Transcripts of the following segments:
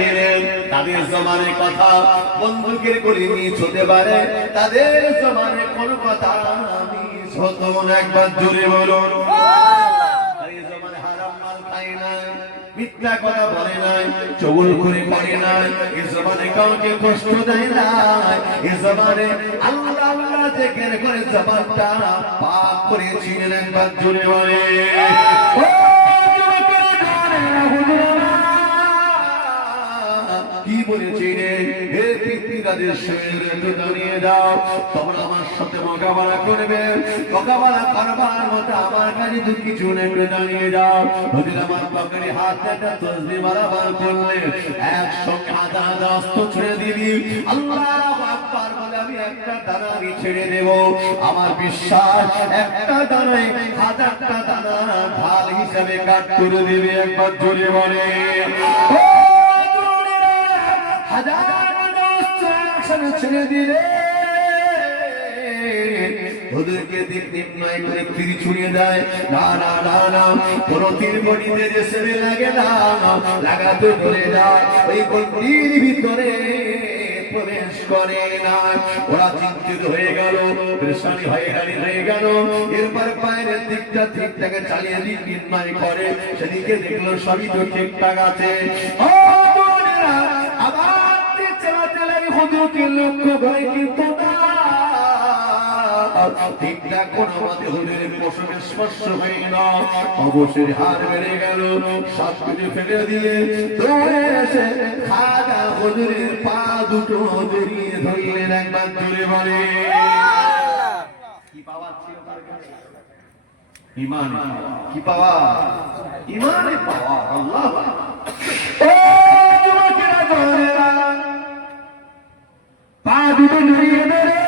দিলেন। তাদের জমানের কথা বন্দুকের গুলি মিস হতে পারে, তাদের জমানের কোন কথা মিস হতো না। একবার জোরে বলুন। এই জমানে হারাম মাল খায় না, মিথ্যা কথা বলে নাই, চুগলখড়ি করে নাই, এই জমানে কাউকে কষ্ট দেয় না, এই জমানে আল্লাহ আল্লাহ জিকির করে জবানটা পাক করেছিলেন। একবার জোরে বলে কি বলেছিলেন? হে পৃথিবীর শের দাঁড়িয়ে যাও, তোমরা আমার সাথে মোকাবেলা করবে, মোকাবেলা করবার মতো আমার কাছে তো কিছু নেই, দাঁড়িয়ে যাও। যদি আমার পকেটে হাত একটা তসবিহ বরাবর করলে একসঙ্গে হাতে হাতে অস্ত্র ছেড়ে দিবি, আল্লাহু আকবার বলে আমি একটা দানা ছেড়ে দেব। আমার বিশ্বাস একটা দানায় হাজারটা দানা ঢাল হিসাবে কাট করে দেবে। একবার জোরে বলে ছেড়ে দিলে ওদেরকে তীর ছুড়িয়ে দেয়। না না না না, কোন তীর গড়িতে যে ছেড়ে লাগে না, লাগাতে ধরে যায়, ওই গণ্ডির ভিতরে প্রবেশ করে না। ওরা চিন্তিত হয়ে গেল, পরেশানি হয়ে গেল। এরপর বাইরের দিকটা ঠিকঠাক চালিয়ে দিক নির্ণয় করে, সেদিকে দেখলো সবই তো ঠিকঠাক আছে। আবার হুজুরকে লক্ষ্য করে কিন্তু ঠিকঠাক কোন আমাদের হুজুরের পোষণে স্পর্শ হয় না। অবশ্যই হার বেড়ে গেল, সব কিছু ফেলে দিয়ে দৌড়ে এসে খাজা হুজুরের পা দুটো জড়িয়ে ধরলেন। একবার জোরে বলে কি পাওয়া ছিল তার কাছে? ঈমান। কি পাওয়া? ঈমানে পাওয়া। আল্লাহ ও যুবকেরা জোরেরা পা দুটো জড়িয়ে ধরে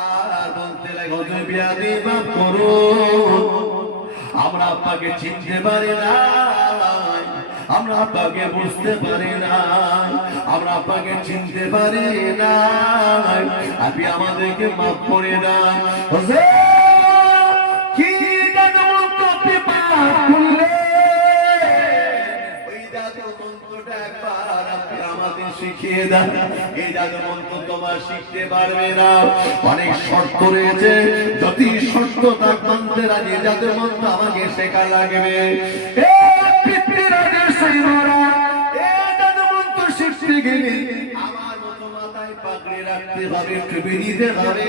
আর বলতে লাগে, হুজুর বিয়াদি মাফ করুন, আমরা আপনাকে চিনতে পারি না, আমরা আপনাকে বুঝতে পারি না, আমরা আপনাকে চিনতে পারি না, আপনি আমাদেরকে মাফ করে দেন। হুজুর কি জাদু আপনি পাপ করলেন, ওই জাদু মন্ত্রটা একবার আপনি আমাদের শিখিয়ে দেন। এই জাদু মন্ত্র তোমার শিখতে পারবে না, অনেক শর্ত রয়েছে, যদি শর্ত তা মানতে রাজি জাদু মন্ত্র আমাকে শেখা লাগবে। আমার মতো মাথায় পাগড়ি রাখতে হবে, টুপি নিতে হবে,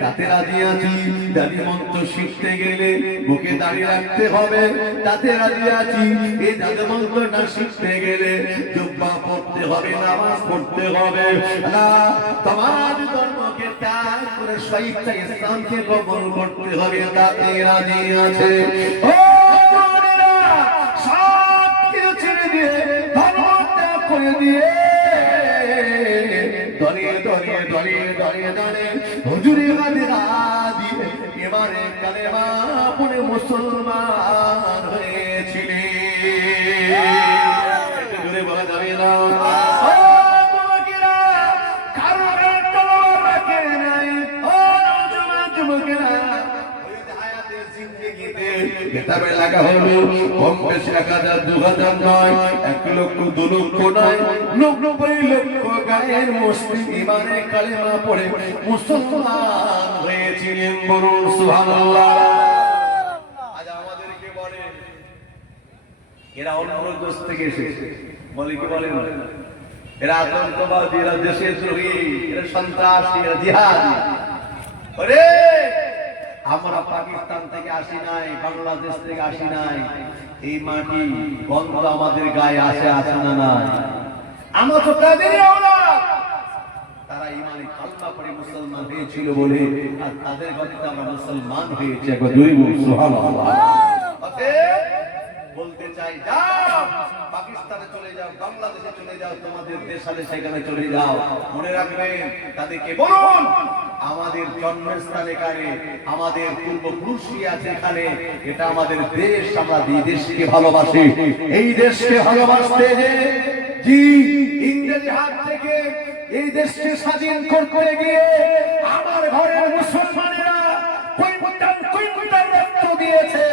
তাতে রাজি আছি। জাদু মন্ত্র শিখতে গেলে বুকে দাঁড়িয়ে রাখতে হবে, তাতে রাজি আছি। এই জাদু মন্ত্রটা শিখতে গেলে জুব্বা পড়তে হবে, নামাজ পড়তে হবে না, তোমার ধর্মকে ত্যাগ করে শহীদ ইসলামকে কবুল করতে হবে, তাতে রাজি আছে। ও বোনেরা, সব কিছু ছেড়ে দিয়ে ধর্ম ত্যাগ করে দিয়ে দরিয়ে দরিয়ে দরিয়ে দরিয়ে দরিয়ে হুজুরের কাছে রাজি এবারে কালেমা পড়ে মুসলমান হয়েছিলেন। একটু জোরে বলা যাবে না? কিতাবে লাগা হলো কম বেশি 1000 2000 নয়, 1 লক্ষ 2 লক্ষ নয়, 90 লক্ষ গায়ের মুসলিম ইমানে কালেমা পড়ে মুসলমান হয়েছিলেন। বলুন সুবহানাল্লাহ। আজ আমাদেরকে বলে এরা অন্য দেশ থেকে এসেছে, বলে কি বলে এরা আতঙ্কবাদী, এরা দেশের দ্রোহী, এরা সন্ত্রাসী, এরা জিহাদি। আরে আমরা পাকিস্তান থেকে আসি নাই, বাংলাদেশ থেকে আসি নাই, এই মাটি গন্ধ আমাদের গায়ে আসে আছে না নাই? আমরা তো তাদেরই আওলাদ, তারা ইমানে কালেমা পড়ে মুসলমান হয়েছিল বলে, আর তাদের গতিতে আমরা মুসলমান হয়েছি। একবার জোরে বলুন সুবহানাল্লাহ। বলতে চাই, যাও পাকিস্তানে চলে যাও, বাংলাদেশে চলে যাও, তোমাদের দেশ আছে সেখানে চলে যাও, মনে রাখবেন তাদেরকে বলুন আমাদের জন্মস্থানে কারে, আমাদের পূর্বপুরুষই আছে এখানে, এটা আমাদের দেশ, আমরা এই দেশকে ভালোবাসি। এই দেশকে ভালোবাসতে যে জি ইংরেজি হাত থেকে এই দেশকে স্বাধীন করতে গিয়ে আমার ঘরের মুসলমানেরা কই রক্ত দিয়েছে,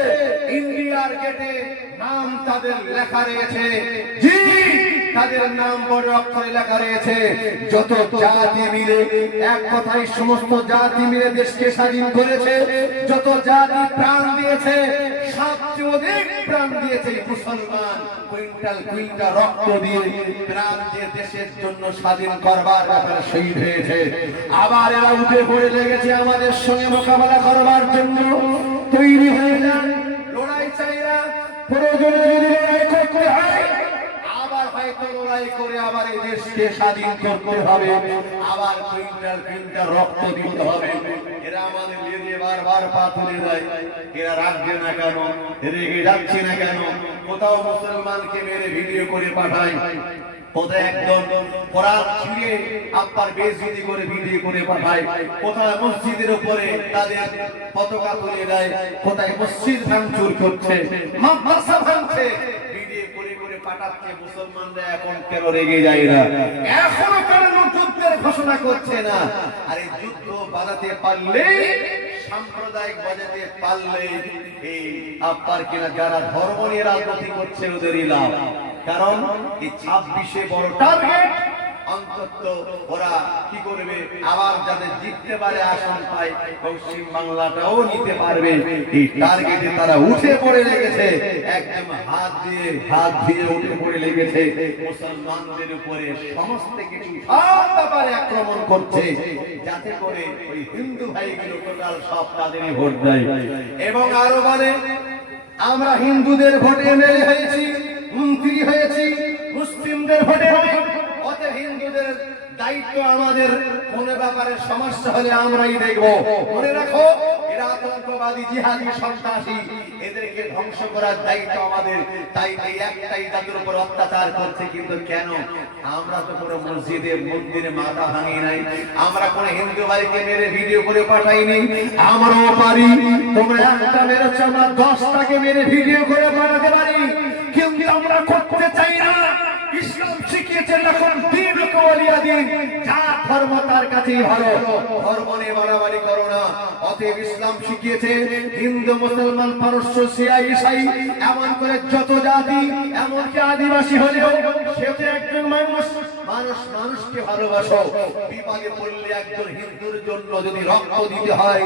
ইন্ডিয়ার গেটে না নাম তাদের লেখা রয়েছে, জি তাদের নাম বড় অক্ষরে লেখা রয়েছে। যত জাতি মিলে এক কথায় সমস্ত জাতি মিলে দেশকে স্বাধীন করেছে, যত জাতি প্রাণ দিয়েছে, সবচেয়ে অধিক প্রাণ দিয়েছে মুসলমান। কুইন্টাল কুইন্টাল রক্ত দিয়ে প্রাণ দিয়ে দেশের জন্য স্বাধীন করবার ব্যাপারে শহীদ হয়েছে। আবার এরা উঠে পড়ে লেগেছে আমাদের সঙ্গে মোকাবেলা করবার জন্য। তৈরি হয়ে যান, লড়াই চাইরা প্রয়োজনে যদি লড়াই করতে হয়, আবার হয়তো লড়াই করে আবার এই দেশকে স্বাধীন করতে হবে, আবার কুইন্টাল কুইন্টাল রক্ত দিতে হবে। এরা আমাদের লেজে বারবার পা তুলে দেয়। এরা রাখবে না কেন, রেগে যাচ্ছে না কেন? কোথাও মুসলমানকে মেরে ভিডিও করে পাঠায়, কোথায় একদম কোরআন ছিঁড়ে আব্বার বেইজ্জতি করে ভিডিও করে পাঠায়, কোথায় মসজিদের উপরে তাদের পতাকা তুলে দেয়, কোথায় মসজিদ ভাঙচুর করছে, মাদ্রাসা ভাঙছে, ভিডিও করে করে পাঠাচ্ছে। মুসলমানরা এখন কেন রেগে যায় না? এখনো কেন যুদ্ধের ঘোষণা করছে না? আরে যুদ্ধ বাজাতে পারলে, সাম্প্রদায়িক বাজাতে পারলে এই আব্বার কিনা যারা ধর্ম নিয়ে রাজনীতি করছে ওদেরই লাভ। কারণ এই 26-এ বড় টার্গেট, অন্তত ওরা কি করবে, আবার যাতে জিততে পারে আসন পায়, পশ্চিম বাংলাটাও নিতে পারবে, এই টার্গেটে তারা উঠে পড়ে লেগেছে। একদম হাত দিয়ে উঠে পড়ে লেগেছে। মুসলমানদের উপরে সমস্ত কিছু সব ব্যাপারে আক্রমণ করছে, যাতে করে ওই হিন্দু ভাইগুলো টোটাল সব তাদেরই ভোট দেয়। এবং আরো বলে আমরা হিন্দুদের ভোটে এমএলএ হয়েছি, মন্ত্রী হয়েছি, মুসলিমদের ভোটে হয়, অতএব হিন্দুদের দায়িত্ব আমাদের, কোন ব্যাপারে সমস্যা হলে আমরাই দেখব। মনে রাখো, এরা আতঙ্কবাদী, জিহাদি, সন্ত্রাসী, এদেরকে ধ্বংস করার দায়িত্ব আমাদের। তাই এই একটাই জাতির উপর অত্যাচার করছে। কিন্তু কেন? আমরা তো কোনো মসজিদে মন্দিরে মাথা ভাঙি নাই, আমরা কোন হিন্দু ভাইকে মেরে ভিডিও করে পাঠাইনি। আমরাও পারি, তোমরা একটা মেরেছ, আমরা 10টাকে মেরে ভিডিও করে পাঠাতে পারি, কিন্তু আমরা করতে চাই না। ইসলাম শিখিয়েছে যখন দিন ওয়ালিয়া দিন, যা ধর্ম তার কাছেই ভালো, ধর্ম নিয়ে বাড়াবাড়ি করো না। অতএব ইসলাম শিখিয়েছে হিন্দু, মুসলমান, পারস্য, শিয়া, ঈসাই, এমন করে যত জাতি, এমনকি আদিবাসী হলেও সেও একজন মানুষ। মানুষকে ভালোবাসো। বিপদে পড়লে একজন হিন্দুর জন্য যদি রক্ত দিতে হয়,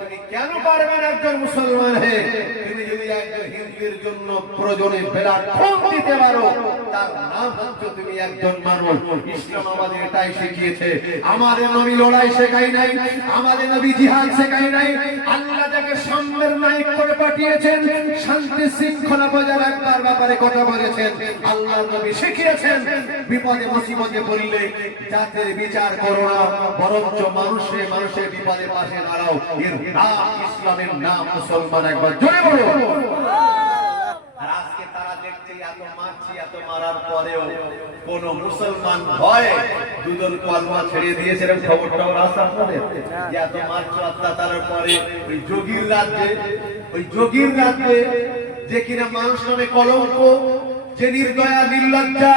তুমি কেন পারবে না একজন মুসলমান হয়ে? তুমি যদি একজন হিন্দুর জন্য প্রয়োজনে বেলা খুন দিতে পারো, তার নাম হচ্ছে তুমি একজন মানুষ। ইসলাম আমাদের এটাই শিখিয়েছে। আমাদের নবী লড়াই শেখাই নাই, আমাদের নবী জিহাদ শেখাই নাই। আল্লাহ যাকে সাম্যের নায়ক করে পাঠিয়েছেন, শান্তি শৃঙ্খলা বজায় রাখবার ব্যাপারে কথা বলেছেন। আল্লাহর নবী শিখিয়েছেন বিপদে মুসিবতে পড়লে জাতের বিচার করো না, বরঞ্চ মানুষের বিপদে পাশে দাঁড়াও। এর নাম ইসলামের নাম মুসলমান। একবার জোরে বলো। আর আজকে তারা দেখছে এত মারছি, এত মারার পরেও কোন মুসলমান ভয় দুজন কলমা ছেড়ে দিয়েছে, এরকম খবরটাও আছে আপনাদের? যে এত মারছো অত্যাচারের পরে ওই যোগীর রাজ্যে যে কিনা মানুষ নামে কলঙ্ক, যে নির্দয়া নির্লজ্জা,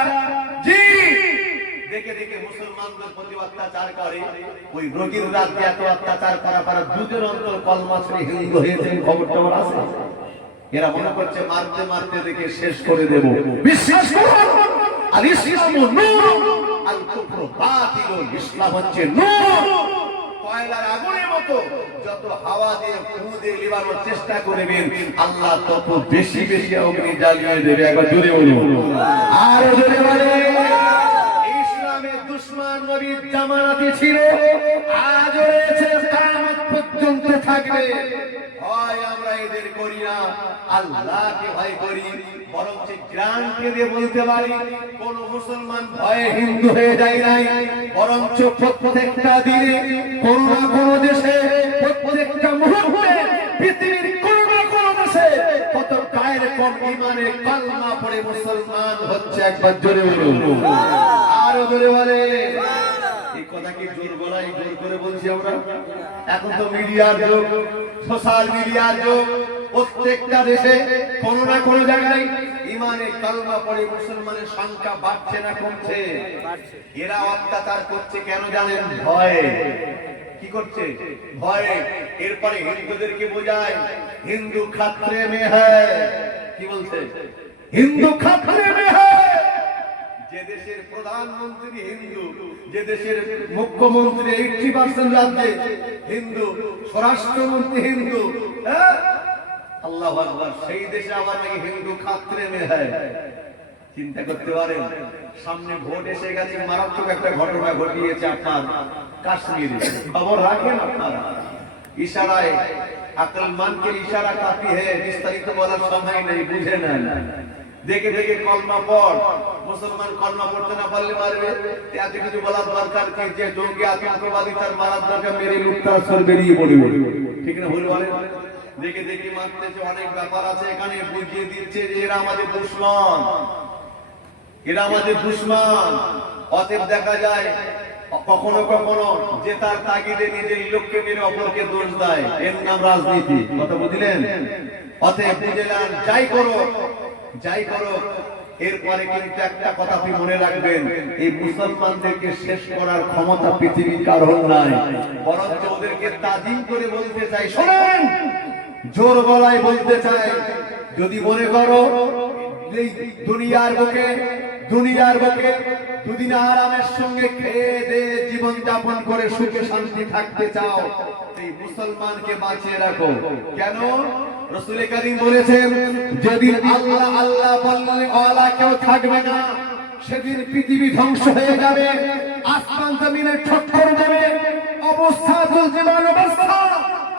জি দেখে দেখে মুসলমানদের প্রতি অত্যাচার করে, ওই রোগীর রাজ্যে এত অত্যাচার করা পরে দুজন অন্তর কলমা ছেড়ে হিন্দু হয়েছে, খবরটাও আছে। এরা মনে করছে মারতে মারতে দেখে শেষ করে দেব। বিশ্বাস করুন, আর ইসলাম নূর, আল কুফরু বাতিল। ইসলাম হচ্ছে নূর, কয়লার আগুনের মতো। যত হাওয়া দিয়ে ফু দিয়ে লিবানোর চেষ্টা করবেন, আল্লাহ তত বেশি বেশি অগ্নি জ্বালিয়ে দেবে। একবার জোরে বলুন, আর জোরে বলে। ইসলামের দুশমন নবীর জামানাতে ছিল, আজ রয়েছে, কিয়ামত পর্যন্ত থাকবে। হয় আমরা এদের করি না, আল্লাহকে ভয় করি। বরঞ্চ গ্রামকে দিয়ে বলতে পারি, কোন মুসলমান ভয়ে হিন্দু হয়ে যায় নাই। বরঞ্চ প্রত্যেকটা দিনে কোন না কোন দেশে, প্রত্যেকটা মুহূর্তে পৃথিবীর কোন না কোন দেশে কত গায়ের কম ইমানে কালমা পড়ে মুসলমান হচ্ছে। একবার জোরে বলুন, আরো জোরে বলে। এই কথা কি জোর গলায় জোর করে বলছি আমরা? এখন তো মিডিয়ার যুগ, সোশ্যাল মিডিয়ার যুগ। প্রত্যেকটা দেশে কোন না কোন জায়গায় ইমানে কালমা পড়ে মুসলমানের সংখ্যা বাড়ছে না কমছে? এরা অত্যাচার করছে কেন জানেন? ভয়ে। কি করছে? ভয়ে। এরপরে হিন্দুদেরকে বোঝায় হিন্দু খাত্রে মে হ্যায়। কি বলছে? হিন্দু খাতরে মে হ্যায়। যে দেশের প্রধানমন্ত্রী হিন্দু, যে দেশের মুখ্যমন্ত্রী 80% রাজ্যে হিন্দু, স্বরাষ্ট্রমন্ত্রী হিন্দু, হ্যাঁ আল্লাহু আকবার, সেই দেশে আবার নাকি হিন্দু খাতরে মে হ্যায়। চিন্তা করতে পারেন, সামনে ভোট এসে গেছে, মারাত্মক একটা ঘটনা ঘটিয়েছে আপনার কাশ্মীরে, খবর রাখেন আপনারা। ইশারায় আকলমান কে ইশারা কাফি है, বিস্তারিত বলার সময় নেই, বুঝে নেন। দেখে দেখে কলমা পড়, মুসলমান কলমা পড়তে না পারলে মারবে, এত কিছু বলার দরকার কি? যে জঙ্গি আতঙ্কবাদী তার মারার দরকার, মেরে লুটটা সর বেরিয়ে পড়বে, ঠিক না ভুল বলেন? দেখে দেখে মারতেছে, অনেক ব্যাপার আছে এখানে, বুঝিয়ে দিচ্ছে যে এরা আমাদের দুশমন, এরা আমাদের দুশমন। অতএব দেখা যায় কখনো কখনো যে তার তাগিদে নিজের লোককে মেরে অপরকে দোষ দেয়, এর নাম রাজনীতি। কথা বুঝলেন? অতএব বুঝলেন, যাই করো যাই করো, এরপরে কিন্তু একটা কথা আপনি মনে রাখবেন, এই মুসলমানদেরকে শেষ করার ক্ষমতা পৃথিবীর কারোর নাই, বরঞ্চ ওদেরকে তাজিম করে বলতে চাই, শোনেন, জোর গলায় বলতে চাই, যদি মনে করো এই দুনিয়ার বুকে দুদিন আরামের সঙ্গে খেয়ে দিয়ে জীবন যাপন করে সুখে শান্তি থাকতে চাও, এই মুসলমানকে বাঁচিয়ে রাখো। কেন? রাসূল কারীম বলেছেন, যেদিন আল্লাহ আল্লাহ বললে ওয়ালা কেউ থাকবে না, সেদিন পৃথিবী ধ্বংস হয়ে যাবে, আসমান জমিনে ঠক্কর দেবে, অবস্থা জীবন অবস্থা,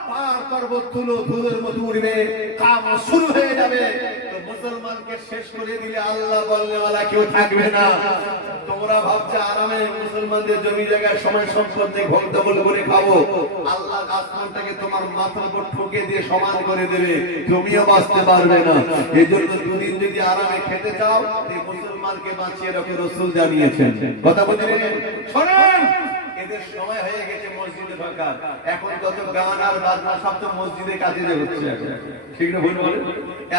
পাহাড় পর্বত ধুলোর মতো উড়বে, কাম শুরু হয়ে যাবে। তো মুসলমানকে শেষ করে দিলে আল্লাহ বললে ওয়ালা কেউ থাকবে না। তোমরা ভাবছো আরামে মুসলমানদের জমি জায়গার সময় সম্পদ দিয়ে ঘর দখল করে খাবো, আল্লাহ আসমানটাকে তোমার মাথার উপর ঠুকে দিয়ে সমান করে দেবে, জমিও বাঁচতে পারবে না। এই জন্য দুদিন যদি আরামে খেতে চাও, এই মুসলমানকে বাঁচিয়ে রাখো, রাসূল জানিয়েছেন। কথা বুঝলেন? শোনেন, এদের সময় হয়ে গেছে মসজিদে ঢোকার, এখন কত গান আর বাজনা সব তো মসজিদের কাছে হচ্ছে, ঠিক না ভুল বলেন?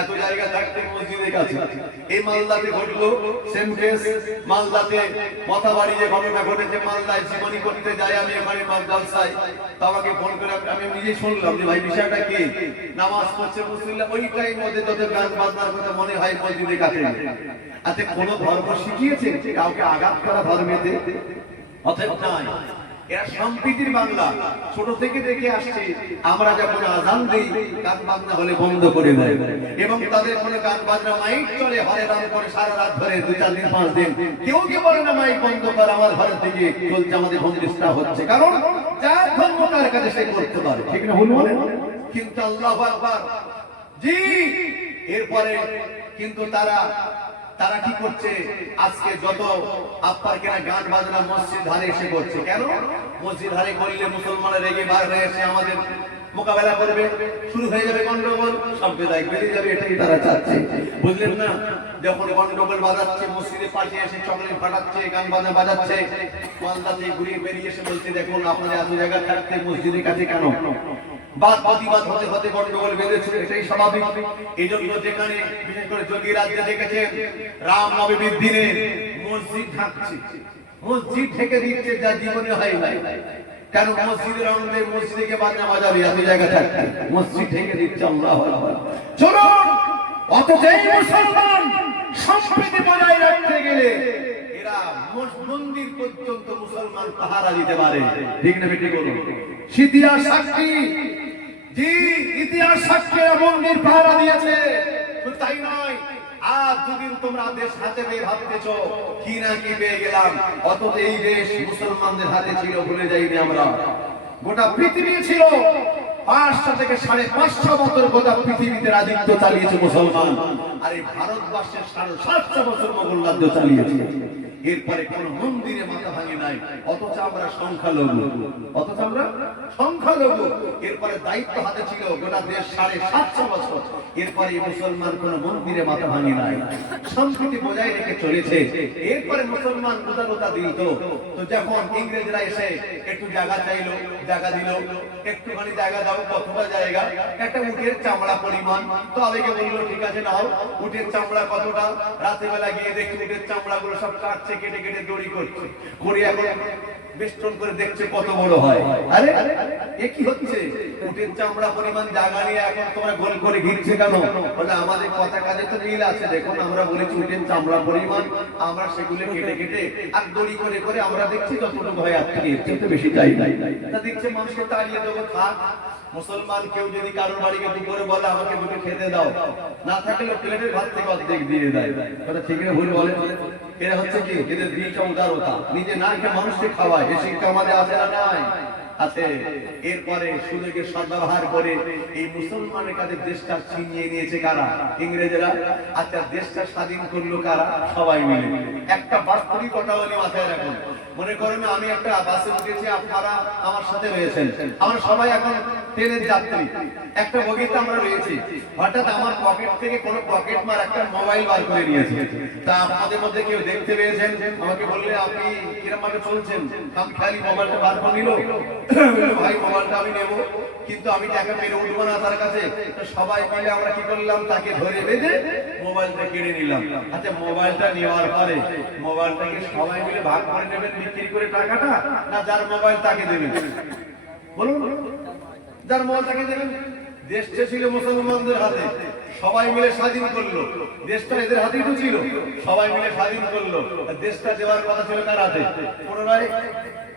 এত জায়গা থাকতে মসজিদের কাছে। এই মালদাতে ঘটলো সেম কেস, মালদাতে মথাবাড়ি যে ঘটনা ঘটেছে, মালদায় জীবনী করতে যাই আমি এখানে মাদ্রাসায়, তো আমাকে ফোন করে আমি নিজেই শুনলাম যে ভাই বিষয়টা কি, নামাজ পড়ছে মুসলিমরা, ওই টাইম মধ্যে যত গান বাজনার কথা মনে হয় মসজিদের কাছে। আচ্ছা, কোন ধর্ম শিখিয়েছে কাউকে আঘাত করা ধর্মেতে? অতএব নাই, এরা সম্প্রীতির বাংলা, ছোট থেকে দেখে আসছে। আমরা যখন আযান দেই, গান বাজনা হলে বন্ধ করে দেয়, এবং তাদের কোনো গান বাজনা মাইক চলে, হরে রাম করে সারা রাত ধরে 2-4 দিন 5 দিন, কেউ কি বলে না মাইক বন্ধ কর, আমার ঘর থেকে চলছে, আমাদের বন্ধুরা হচ্ছে, কারণ যার ধর্ম তার কাছে সে করতে পারে, ঠিক না ভুল বলেন? কিন্তু আল্লাহু আকবার, জি, এরপরে কিন্তু তারা কি করছে, আজকে যত আপ্পার কেনা গান বাজনা মসজিদ ধারে এসে করছে। কেন? মসজিদ ধারে করলে মুসলমানরা রেগে বার হয়ে এসে আমাদের মোকাবেলা করবে, শুরু হয়ে যাবে গন্ডগোল, সাম্প্রদায়িক বেরিয়ে যাবে, এটাই তারা চাচ্ছে, বুঝলেন না? যখন গন্ডগোল বাজাচ্ছে, মসজিদের পাশে এসে চকলেট ফাটাচ্ছে, গান বাজনা বাজাচ্ছে, মালদাতে ঘুরিয়ে বেরিয়ে এসে বলছে, দেখুন আপনারা এত জায়গা থাকতে মসজিদের কাছে কেন? প্রতিবাদ হতে হতে গন্ডগোল বেঁধেছে, এটাই স্বাভাবিক। এই জন্য যেখানে বিশেষ করে যোগী রাজ্যে দেখেছেন, রামনবমীর দিনে মসজিদ থাকছে, মসজিদ থেকে দিচ্ছে, যা জীবনে হয় নাই। কেন? মসজিদের আনন্দে মসজিদে বাজনা বাজাবে, এত জায়গা থাকতে মসজিদ থেকে দিচ্ছে। আল্লাহু আকবার। চলুন, অথচ এই মুসলমান সম্প্রীতি বজায় রাখতে গেলে এরা মন্দির পর্যন্ত মুসলমান পাহারা দিতে পারে, ঠিক না বেটি বলুন? ইতিহাস সাক্ষী, জি, ইতিহাস সাক্ষী, মন্দির পাহারা দিয়েছে। শুধু তাই নয়, আর দুদিন তোমরা দেশ হাতে পেয়ে ভাবতেছ কি না কি পেয়ে গেলাম, অথচ এই দেশ মুসলমানদের হাতে ছিল, ভুলে যাইনি আমরা। গোটা পৃথিবী ছিল, 500 থেকে 550 বছর গোটা পৃথিবীতে রাজত্ব চালিয়েছে মুসলমান, আর এই ভারতবর্ষের 750 বছর মোগল রাজ্য চালিয়েছে। এরপরে কোন মন্দিরে মাথা ভাঙে নাই, অথচ আমরা সংখ্যালঘু। এরপরে দায়িত্ব হাতে ছিল গোটা দেশ 750 বছর, এরপরে মুসলমান কোন মন্দিরে মাথা ভাঙে নাই, সংস্কৃতি বজায় রেখে চলেছে। এরপরে মুসলমান উদারতা দিল, তো যখন ইংরেজরা এসে একটু জায়গা চাইলো, জায়গা দিল, একটুখানি জায়গা দাও, কতটা জায়গা? একটা উটের চামড়া পরিমাণ। তো আবেগে বললো ঠিক আছে নাও, উটের চামড়া কতটা? রাতের বেলা গিয়ে দেখি উটের চামড়া গুলো সব কাটছে, কাটছে, কেটে কেটে দড়ি করছে, করে এখন বেষ্টন করে দেখছে কত বড় হয়। আরে এ কি হচ্ছে? উটের চামড়া পরিমাণ জায়গা নিয়ে এখন তোমরা গোল করে ঘিরছে কেন? বলে আমাদের কথা কাজে তো মিল আছে। দেখুন আমরা বলেছি উটের চামড়া পরিমাণ, আমরা সেগুলো কেটে কেটে আর দড়ি করে করে আমরা দেখছি যতটুকু হয় আর থেকে এর চেয়ে বেশি চাই নাই। তা দেখছে মানুষকে তাড়িয়ে দেবো, থাক। মুসলমান কেউ যদি কারোর বাড়িকে দুপুরে বলে আমাকে দুটো খেতে দাও, না থাকলে প্লেটের ভাত থেকে অর্ধেক দিয়ে দেয়। কথা ঠিক না ভুল বলে? এরা হচ্ছে কি, এদের দিলটা উদারতা, নিজে না খেয়ে মানুষকে খাওয়ায়। এ শিক্ষা আমাদের আছে না নাই? আছে। এরপরে সুযোগের সদ্ব্যবহার করে এই মুসলমানের কাছে দেশটা ছিনিয়ে নিয়েছে কারা? ইংরেজরা। আচ্ছা দেশটা স্বাধীন করলো কারা? সবাই মিলে। একটা বাস্তবিক কথা বলি, মাথায় রাখুন। মনে করেন আমি একটা বাসে উঠেছি, আপনারা আমার সাথে রয়েছেন, আমরা সবাই এখন ট্রেনের যাত্রী, একটা বগিতে আমরা রয়েছি। হঠাৎ আমার পকেট থেকে কোনো পকেট মার একটা মোবাইল বার করে নিয়েছে। তা আপনাদের মধ্যে কেউ দেখতে পেয়েছেন? আমাকে বললে আপনি কিরকম ভাবে চলছেন? আমি খালি মোবাইলটা বার করে নিল, ভাই মোবাইলটা আমি নেব, কিন্তু আমি টাকা পেরে উঠবো না তার কাছে। তো সবাই মিলে আমরা কি করলাম, তাকে ধরে বেঁধে মোবাইলটা কেড়ে নিলাম। আচ্ছা মোবাইলটা নেওয়ার পরে মোবাইলটাকে সবাই মিলে ভাগ করে নেবেন বিক্রি করে টাকাটা, না যার মোবাইল তাকে দেবেন? বলুন, যার মোবাইল তাকে দেবেন। দেশটা ছিল মুসলমানদের হাতে, সবাই মিলে স্বাধীন করলো। দেশটা এদের হাতেই তো ছিল, সবাই মিলে স্বাধীন করলো। দেশটা দেওয়ার কথা ছিল কার হাতে? পুনরায়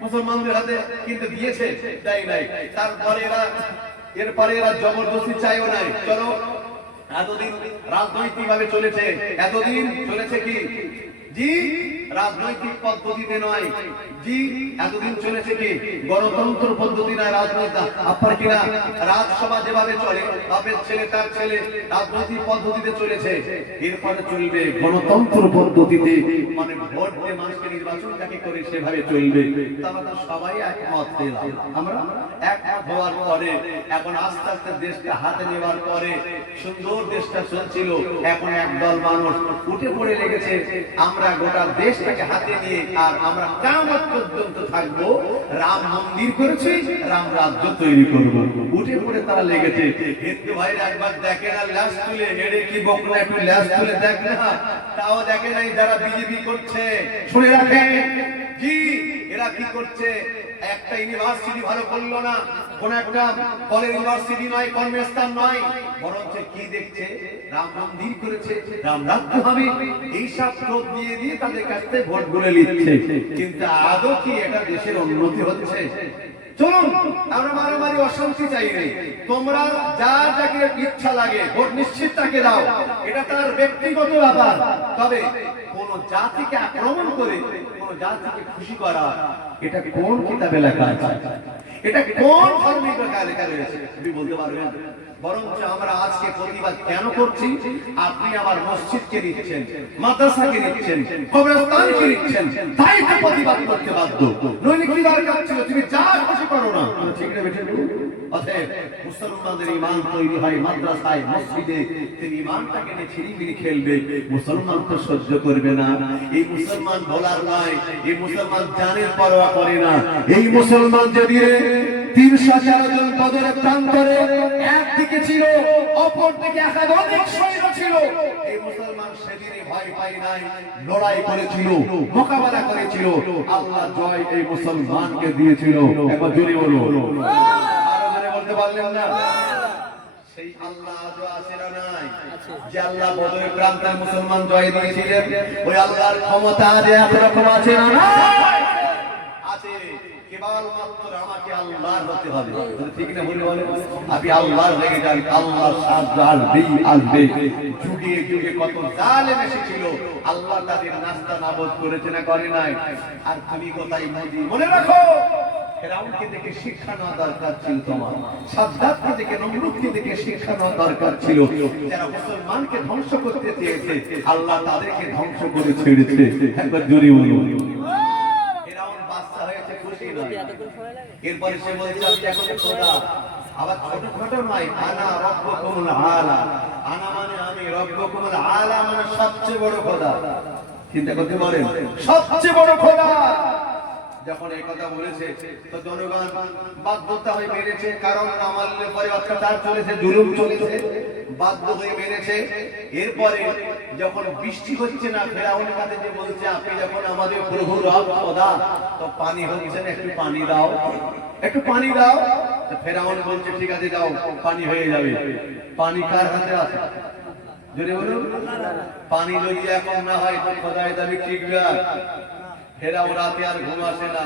মুসলমানদের হাতে, কিন্তু দিয়েছে তাই নাই। তারপরে এরপরে এরা জবরদস্তি চাইও নাই। চলো, এতদিন রাজনৈতিক ভাবে চলেছে, এতদিন চলেছে কি জি রাজনৈতিক পদ্ধতিতে নয়, জি এতদিন চলেছে কি গণতন্ত্র পদ্ধতি নয়, রাজনীতি আপনার কিনা রাজসভা যেভাবে চলে, বাপের ছেলে তার ছেলে রাজনৈতিক পদ্ধতিতে চলেছে। এরপরে চলবে গণতন্ত্র পদ্ধতিতে, মানে ভোট দিয়ে মানুষকে নির্বাচনটাকে করে সেভাবে চলবে। আমরা সবাই একমত হলাম। আমরা একমত হওয়ার পরে এখন আস্তে আস্তে দেশটা হাতে নেওয়ার পরে সুন্দর দেশটা চলছিল। এখন একদল মানুষ উঠে পড়ে লেগেছে, আমরা গোটা দেশটাকে হাতে নিয়ে আর আমরা কিয়ামত পর্যন্ত থাকবো, রাম মন্দির করেছি, রাম রাজ্য তৈরি করব। উঠে পড়ে তারা লেগেছে। হিন্দু ভাইরা একবার দেখে না ল্যাস তুলে, এড়ে কি বকনা একটু ল্যাস তুলে দেখ না, তাও দেখে নাই যারা বিজেপি করছে। শুনে রাখেন জি, এরা কি করছে? একটা ইউনিভার্সিটি ভালো করলো না, কোন একটা কলেজ ইউনিভার্সিটি নয়, কর্মস্থান নয়, বরঞ্চ কি দেখছে? রাম মন্দির করেছে, রাম রাজ্য হবে, এইসব লোক দিয়ে দিয়ে তাদের কাছ থেকে ভোট গুলো নিচ্ছে। কিন্তু আদৌ কি এটা দেশের উন্নতি হচ্ছে? চলুন আমরা মারামারি অশান্তি চাই নেই, তোমরা যার যাকে ইচ্ছা লাগে ভোট নিশ্চিত তাকে দাও, এটা তার ব্যক্তিগত ব্যাপার। তবে কোন জাতিকে আক্রমণ করে কোন জাতিকে খুশি করা, এটা কোন কিতাবে লেখা আছে? এটা কোন ধর্মের লেখা রয়েছে? আপনি বলতে পারবেন? বরঞ্চ আমরা আজকে প্রতিবাদ কেন করছি? আপনি আমার মসজিদকে নিচ্ছেন, মাদ্রাসাকে নিচ্ছেন, কবরস্থানকে নিচ্ছেন, তাই তো প্রতিবাদ করতে বাধ্য। নইলে কি দরকার ছিল? তুমি যা খুশি করো না, ঠিক না বেটে? অতএব মুসলমানদের ঈমান তৈরি হয় মাদ্রাসায়, মসজিদে। তিনি ঈমানটাকে নিয়ে ছিনিমিনি খেলবে, মুসলমান তো সহ্য করবে না। এই মুসলমান বলার নয়, এই মুসলমান জানের পরোয়া করে না। এই মুসলমান যদি 311 জন বদরের প্রান্তরে একদিকে ছিল, অপর দিকে একাধিক সৈন্য ছিল, এই মুসলমান সেদিনে ভয় পায় নাই, লড়াই করেছিল, মোকাবেলা করেছিল। আল্লাহ জয় এই মুসলমানকে দিয়েছিল। একবার জোরে বলো, আরো জোরে বলতে পারলেন না? সেই আল্লাহ আজও আছে না নাই? যে আল্লাহ বদরের প্রান্তে মুসলমান জয় দিয়েছিলেন, ওই আল্লাহর ক্ষমতা আজ একরকম আছে না নাই? আছে। কেবলমাত্র আমাকে আল্লাহর হতে হবে, ঠিক না? বলে বলে আপনি আল্লাহর লেগে যান, আল্লাহর সাহায্য আসবে। যুগে যুগে কত জালেম এসেছিল, আল্লাহ তাদের নাস্তা নাবুদ করেছে না করে নাই? আর তুমি কোথায় মোদি? মনে রাখো, ফেরাউনকে দেখে শিক্ষা নেওয়া দরকার ছিল তোমার, সাদ্দাতকে দেখে, নমরুদকে দেখে শিক্ষা নেওয়া দরকার ছিল। যারা মুসলমানকে ধ্বংস করতে চেয়েছে, আল্লাহ তাদেরকে ধ্বংস করে ছেড়েছে। একবার জোরে বলুন। এরপরে সে বলছে আমি এখন খোদা, আবার ছোটখাটো নয়, আনা রব্বুকুমুল আলা। আনা মানে আমি, রব্বুকুমুল আলা মানে সবচেয়ে বড় খোদা। চিন্তা করতে পারেন, সবচেয়ে বড় খোদা। যখন এই কথা বলেছে তো জনগণ বাধ্যতা হয়ে মেরেছে, কারণ না মানলে পরে অত্যাচার চলেছে, জুলুম চলেছে। বাধ্য হয়ে মেরেছে। এরপরে যখন বৃষ্টি হচ্ছে না, ফেরাউনের কাছে যে বলছে আপনি যখন আমাদের প্রভু রব খোদা, তো পানি হচ্ছে না, একটু পানি দাও, একটু পানি দাও। ফেরাউন বলছে ঠিক আছে দাও, পানি হয়ে যাবে। পানি কার হাতে আছে? জোরে বলুন। পানি যদি এখন না হয় তো খোদাই দাবি টিকবে। ফেরাউন রাতে আর ঘুম আসে না,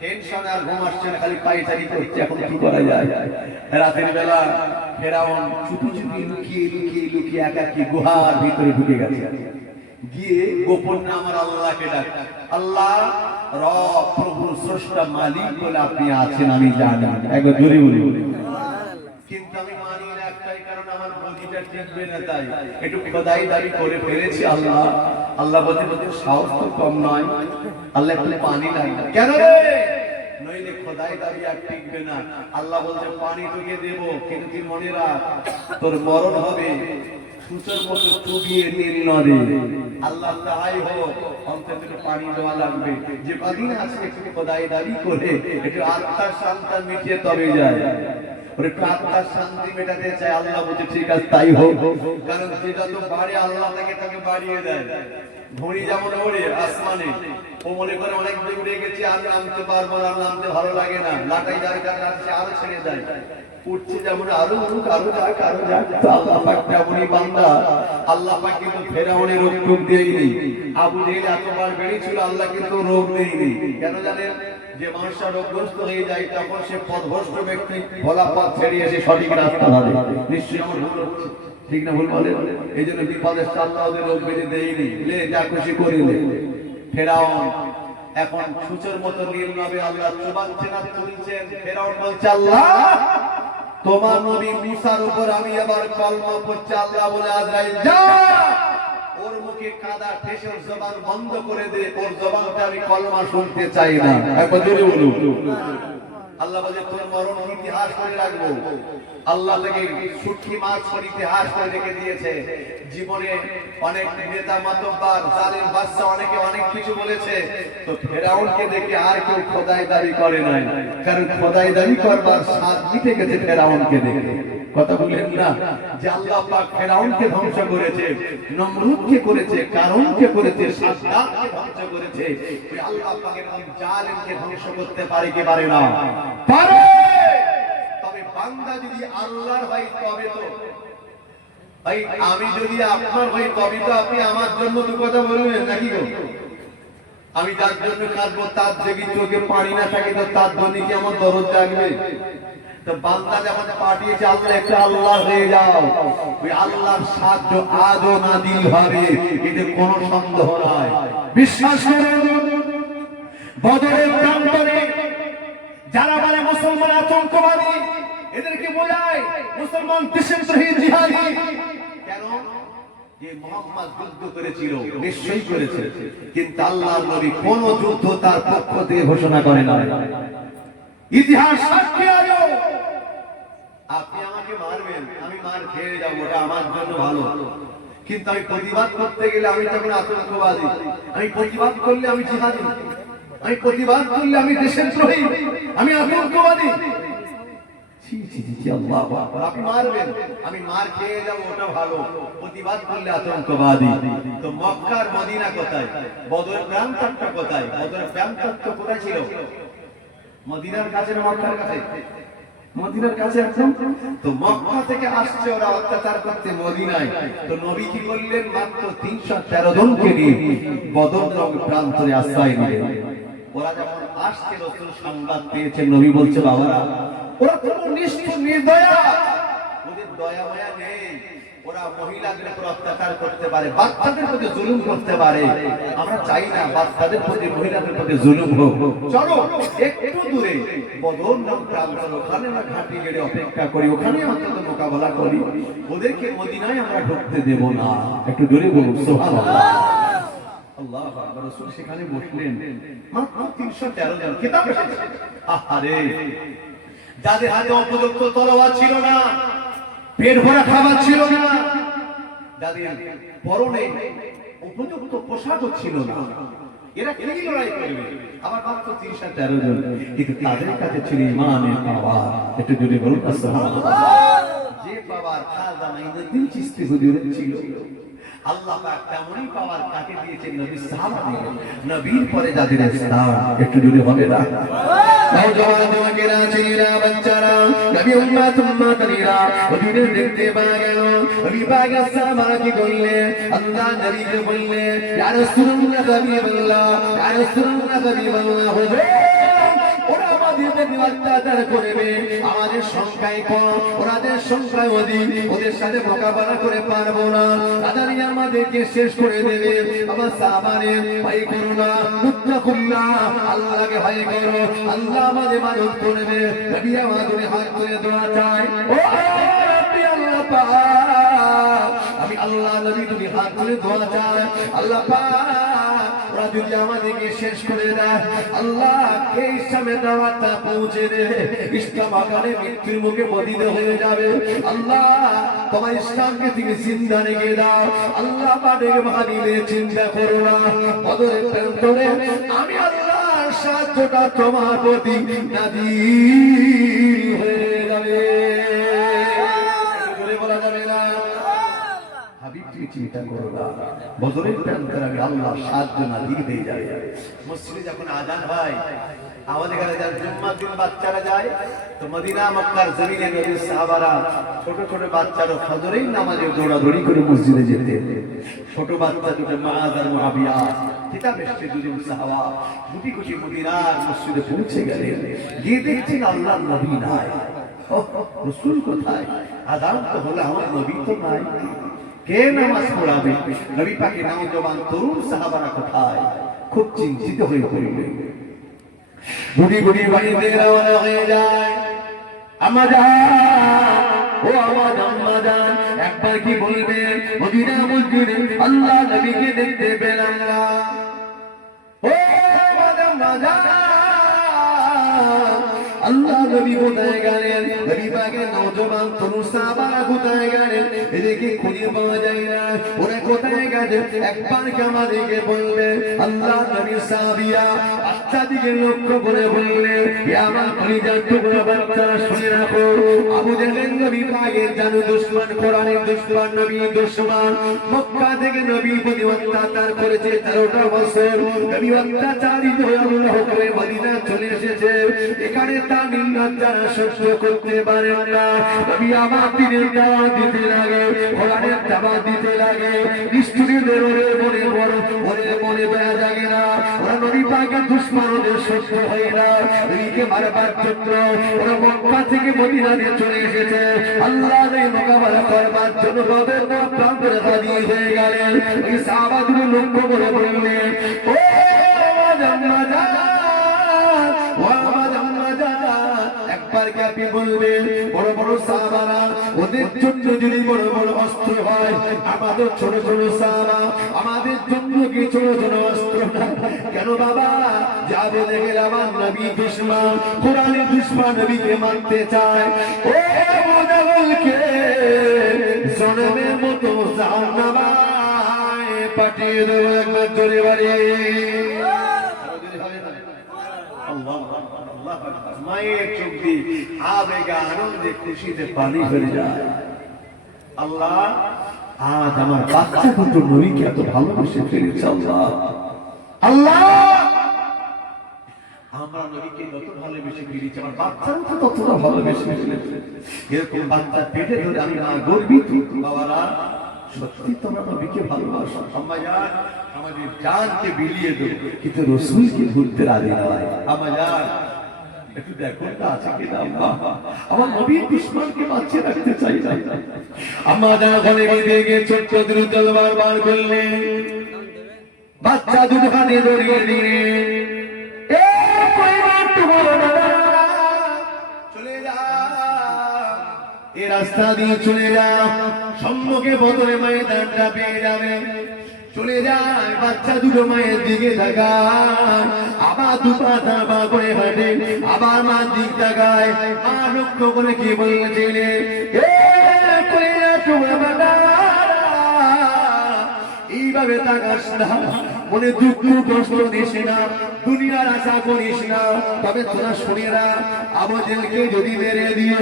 টেনশন আর ঘুম আসছে না, খালি পায়চারি করছে এখন কি করা যায়। রাতের বেলা ফেরাউন চুপি চুপি লুকিয়ে লুকিয়ে লুকিয়ে একাকী গুহার ভিতরে ঢুকে গেছে। গিয়ে গোপন আমার আল্লাহকে ডাক, আল্লাহ রব প্রভু স্রষ্টা মালিক বলে আপনি আছেন আমি জানি, একবার জোরে বলুন। কিন্তু আমি মানি না একটাই কারণ আমার বডিটা টিকবে না, তাই একটু খোদাই দাবি করে ফেলেছি। আল্লাহ আল্লাহ বলতে বলতে সাহস তো কম নয়, আল্লাহ একটু পানি লাগবে। কেন রে? নইলে খোদাই দাবি আর টিকবে না। আল্লাহ বলতে পানি তোকে দেব, কিন্তু তুই মনে রাখ তোর মরণ হবে সূচের মতো চুবিয়ে নীল নদে। আল্লাহ তাই হোক, অন্তত একটু পানি দেওয়া লাগবে। যে কদিন আছে একটু খোদাই দাবি করে একটু আত্মার শান্তি মিটিয়ে তবে যায়। ওরে আত্মার শান্তি মেটাতে চায়, আল্লাহ বলছে ঠিক আছে তাই হোক। কারণ যেটা তো বাড়ে আল্লাহ তাকে বাড়িয়ে দেয়। ঘড়ি যেমন ওড়ে আসমানে, ও মনে করে অনেক দূর উড়ে গেছে আর নামতে পারবো না, নামতে ভালো লাগে না, লাটাই যার কাছে আসছে আরো ছেড়ে দেয়। উঠছে যেমন আরো উঠুক, আরো যাক আরো যাক। আল্লাহ পাক তেমনই বান্দা। আল্লাহ পাক কিন্তু ফেরাউনের রোগ টুক দেয়নি। আবু জেহেল এতবার বেড়েছিল, আল্লাহ কিন্তু রোগ দেয়নি। কেন জানেন? যে মানুষটা রোগগ্রস্ত হয়ে যায় তখন সে পথভ্রষ্ট ব্যক্তি ভোলা পথ ছেড়ে এসে সঠিক রাস্তা ধরে। নিশ্চয়ই আমার ভুল হচ্ছে, ঠিক না ভুল বলে? এই জন্য বিপদের আল্লাহ ওদের রোগ বেঁধে দেয়নি, লে যা খুশি করে নে। ফেরাউন এখন সূচের মতো নীল নবে, আল্লাহ চুবাচ্ছে না তুলছেন। ফেরাউন বলছে আল্লাহ তোমার নবী মুসার উপর আমি আবার কলমা পড়ছি। আল্লাহ বলে আজরাইল যা, ওর মুখে কাদা ঠেসে ওর জবান বন্ধ করে দে, ওর জবানটা আমি কলমা শুনতে চাই না। একবার জোরে বলুন। আল্লাহ বলে তোর মরণ ইতিহাস করে রাখবো। আল্লাহ তাকে সুটকি মাছ করে ইতিহাস করে রেখে দিয়েছে। জীবনে অনেক নেতা মাতব্বার জালেম বাদশা অনেকে অনেক কিছু বলেছে, তো ফেরাউনকে দেখে আর কেউ খোদাই দাবি করে নাই। কারণ খোদাই দাবি করবার স্বাদ মিটে গেছে ফেরাউনকে দেখে। কথা বললেন না যে আল্লাহ পাক ফেরাউনকে ধ্বংস করেছে, নমরুদকে করেছে, কারুনকে করেছে, সাদ্দাতকে ধ্বংস করেছে। ওই আল্লাহ পাকের জালেমকে ধ্বংস করতে পারে কি পারে না? পারে। তবে বান্দা যদি আল্লাহর হয় তবে তো ভাই, আমি যদি আপনার হই তবে তো আপনি আমার জন্য দু কথা বলবেন নাকি গো? আমি যার জন্য কাঁদবো তার যদি চোখে পানি না থাকে তো তার জন্য কি আমার দরদ জাগবে? তো বান্দা যখন পাঠিয়েছে আল্লাহ একটা আল্লাহ হয়ে যাও, ওই আল্লাহর সাহায্য আজও নাজিল হবে, এতে কোনো সন্দেহ নাই। বিশ্বাস করুন। বদরের প্রান্তরে যারা বলে মুসলমান আতঙ্কবাদী, এদেরকে বোঝায় মুসলমান দেশদ্রোহী জিহাদি। কেন? যে মুহাম্মদ যুদ্ধ করেছিল, নিশ্চয়ই করেছে, কিন্তু আল্লাহর নবী কোন যুদ্ধ তার পক্ষ থেকে ঘোষণা করে না। ইতিহাস সাক্ষী আজও। আপনি আমাকে মারবেন, আমি মার খেয়ে যাবো, ওটা আমার জন্য ভালো। কিন্তু আমি প্রতিবাদ করতে গেলে আমি তখন আতঙ্কবাদী, আমি প্রতিবাদ করলে আমি জিহাদি, আমি প্রতিবাদ করলে আমি দেশদ্রোহী, আমি আতঙ্কবাদী। আপনি মারবেন, আমি মার খেয়ে যাবো, ওটা ভালো। প্রতিবাদ করলে আতঙ্কবাদী। তো মক্কার মদিনা কোথায়? বদরের প্রান্তরটা কোথায়? বদরের প্রান্তরটা কোথায় ছিল? মদিনার কাছে না মক্কার কাছে? মদিনার কাছে একদম। তো মক্কা থেকে আসছে ওরা অত্যাচার করতে মদিনায়। তো নবী কি করলেন? মাত্র 313 জনকে নিয়ে বদর প্রান্তরে আশ্রয় নিলেন। ওরা যখন আসছে রাসূল সংবাদ পেয়েছেন, নবী বলছে বাবারা ওরা কোন নিষ্ঠুর নির্দয়া, ওদের দয়া মায়া নেই। ওরা মহিলাদের উপর অত্যাচার করতে পারে, বাচ্চাদের প্রতি জুলুম করতে পারে। আমরা চাই না বাচ্চাদের প্রতি মহিলাদের প্রতি জুলুম হোক। চলো একটু দূরে বদর নাম প্রান্তর, ওখানে আমরা ঘাঁটি গেড়ে অপেক্ষা করি, ওখানে অন্তত মোকাবেলা করি। ওদেরকে মদিনায় আমরা ঢুকতে দেব না। একটু দূরে বলুন সুবহানাল্লাহ। আল্লাহু আকবার। রাসূল সেখানে বসলেন, মাত্র 313 জন। কিতাব এসেছে, আহারে যাদের হাতে উপযুক্ত তলোয়ার ছিল না, পেট ভরা খাবার ছিল না, যাদের পরনে উপযুক্ত পোশাক ছিল না, এরা কি লড়াই করবে? আবার মাত্র 313 জন, কিন্তু তাদের কাছে ছিল ঈমানের পাওয়ার। একটু জোরে বলুন সুবহানাল্লাহ। যে পাওয়ার খাজা মাইনুদ্দিন চিশতি হুজুরের ছিল। আল্লাহ পাক তেমনই পাওয়ার কাকে দিয়েছেন নবী সাহাবাদের, নবীর পরে যাদের স্থান একটু জোরে হবে না। নওজওয়ান যুবকেরা ছেলেরা বাচ্চারা নবী উম্মাতুম্মাতানিরা হুজুরের দেখতে পাওয়া গেল। নবী পাক সাহাবারা কি করলেন? আল্লাহ নবীকে বললেন, ইয়া রাসূলুল্লাহ হাবিবাল্লাহ, ইয়া রাসূলুল্লাহ হাবিবাল্লাহ, হুজুর ওরা আমাদেরকে অত্যাচার করবে, আমাদের সংখ্যায় কম, ওরাদের সংখ্যায় অধিক, ওদের সাথে মোকাবেলা করে পারবো না, তাড়াতাড়ি আমাদেরকে শেষ করে দেবে। আমার সাহাবারে ভয় করো না, মুত্তাকুল্লাহ, আল্লাহকে ভয় করো, আল্লাহ আমাদের মাদত করবে। নবী আমাদের হাত তুলে দোয়া চাই, ও রাব্বি আল্লাহ পাক, আমি আল্লাহ নবী তুমি হাত তুলে দোয়া চাই, আল্লাহ পাক ওরা যদি আমাদেরকে শেষ করে দেয়, আল্লাহ কে ইসলামের দাওয়াতটা পৌঁছে দেবে, ইসলাম আকারে মৃত্যুর মুখে পতিত হয়ে যাবে। আল্লাহ তোমার ইসলামকে তুমি জিন্দা রেখে দাও, আল্লাহ পাকের বাণীতে চিন্তা করো না, বদরের প্রান্তরে আমি আল্লাহর সাহায্যটা তোমার প্রতি নাযিল হয়ে যাবে। বলা যাবে না হাবিব তুমি চিন্তা করো না, বদরের প্রান্তরে আমি আল্লাহর সাহায্য নাযিল হয়ে যাবে। মসজিদে যখন আযান হয়, আমাদের এখানে যারা জুম্মার দিন বাচ্চারা যায়, তো মদিনা মক্কার জমিনে নবীর সাহাবারা ছোট ছোট বাচ্চারা ফজরের নামাজে দৌড়াদৌড়ি করে মসজিদে যেতে, ছোট বাচ্চা দুটো মুআয আর মুআবিয়া কিতাব এসে দুজন সাহাবা গুটি গুটি মদিনার মসজিদে পৌঁছে গেলেন। গিয়ে দেখছেন আল্লাহর নবী নাই, রাসূল কোথায়? আযান তো হলো, আমার নবী তো নাই, কে নামাজ পড়াবে? নবী পাকের নওজওয়ান তরুণ সাহাবারা কোথায়? খুব চিন্তিত হয়ে পড়লেন। গুটি গুটি বাড়িতে রওনা হয়ে যায়। আম্মা জান, ও আমার আম্মা জান, একবার কি বলবেন মদিনা মসজিদে আল্লাহ নবীকে দেখতে পেলাম না। ও আমার আম্মা জান, আল্লাহ নবী কোথায় গেলেন? নবী পাকের নওজওয়ান তরুণ সাহাবারা কোথায় গেলেন? এদিকে খুঁজে পাওয়া যায় না, ওরা কোথায় গেছে? একবার কি আমাদেরকে বললেন? আল্লাহ নবী সাহাবিয়া বাচ্চা দিকে লক্ষ্য করে বললেন, হে আমার কলিজার টুকরা বাচ্চারা শুনে রাখো, আবু জাহেল নবী পাকের জানু দুশমন, কোরআনের দুশমন, নবীর দুশমন, মক্কা থেকে নবীর প্রতি অত্যাচার করেছে 13টা বছর। নবী অত্যাচারিত হয়ে আল্লাহ করে মদিনা চলে এসেছে। এখানে তার নির্যাতন সহ্য করতে পারেন না। নবী আমার দিনের দাওয়াত দিতে লাগে, কোরআনের দাওয়াত দিতে লাগে, নিষ্ঠুরীদের ওরে মনে বড় ওরে মনে বেয়া জাগে না, ওরা নবী পাকের দুশমনদের সহ্য হয় না, নবীকে মারবার জন্য ওরা মক্কা থেকে মদিনাতে চলে এসেছে। আল্লাহর এই মোকাবেলা করবার জন্য রবের প্রান্তরে হাজির হয়ে গেলেন। ওই সাহাবাগুলো লক্ষ্য করে বললেন, ও আম্মা জান, ও আমার আম্মা জান, একবার কি আপনি বলবেন বড় বড় সাহাবারা ওদের জন্য যদি বড় বড় অস্ত্র হয়, আমাদের ছোট ছোট সাহাবা আমাদের জন্য কি ছোট ছোট অস্ত্র না? কেন বাবা? যা বলে গেলে আমার নবী দুশমন, কোরআনের দুশমন, নবীকে মারতে চায়। ও আবু জাহেলকে জনমের মতো জাহান্নামে পাঠিয়ে দেবো, একবার জোরে বাড়ি মায়ের চোখ দিয়ে আবেগে আনন্দে খুশিতে পানি হয়ে যায়। আল্লাহ আজ আমার বাচ্চা দুটো নবীকে এত ভালোবেসে ফেলেছে। আল্লাহ আল্লাহ আমরা নবীকে যত ভালোবেসে ফেলেছি, আমার বাচ্চাও তো ততটা ভালোবেসে ফেলেছে। এরকম বাচ্চা পেটে ধরে আমি না গর্বিত। বাবারা সত্যি তোমরা নবীকে ভালোবাসো। আম্মা জান আমাদের জানকে বিলিয়ে দেব, কিন্তু রাসূলকে ভুলতে রাজি নয়। আম্মা জান একটু দেখো না আছে কিনা, আমার নবীর দুশমনকে বাঁচিয়ে রাখতে চাই না। আম্মা জান ঘরে গিয়ে ছোট্ট দুটো তলোয়ার বার করলেন, বাচ্চা দুটো হাতে ধরিয়ে দিলেন, এ পরিবার তোমার চলে যা, এই রাস্তা দিয়ে চলে যাও, সম্মুখে বদরের ময়দানটা পেয়ে যাবে। চলে যায়, বাচ্চা দুটো মায়ের দিকে তাকায়, আবার দুপা ধাপা করে হাঁটে, আবার মার দিক তাকায়, মা লক্ষ্য করে কি বলছিলে, এই ভাবে তাকাস না, মনে দুঃখ কষ্ট দিস না, দুনিয়ার আশা করিস না। তবে তোরা শুনেরা, আবু জেলকে যদি মেরে দিয়ে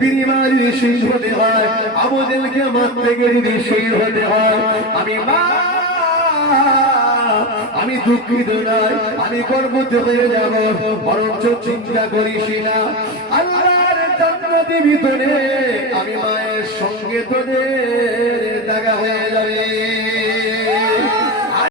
বিনিময় যদি শেষ হতে হয়, আবু জেলকে মারতে গিয়ে যদি শেষ হতে হয়, আমি দুঃখিত নয়, আমি গর্বিত হয়ে যাব। বরঞ্চ চিন্তা করিস না, আল্লাহর জান্নাতের ভিতরে আমি মায়ের সঙ্গে তোদের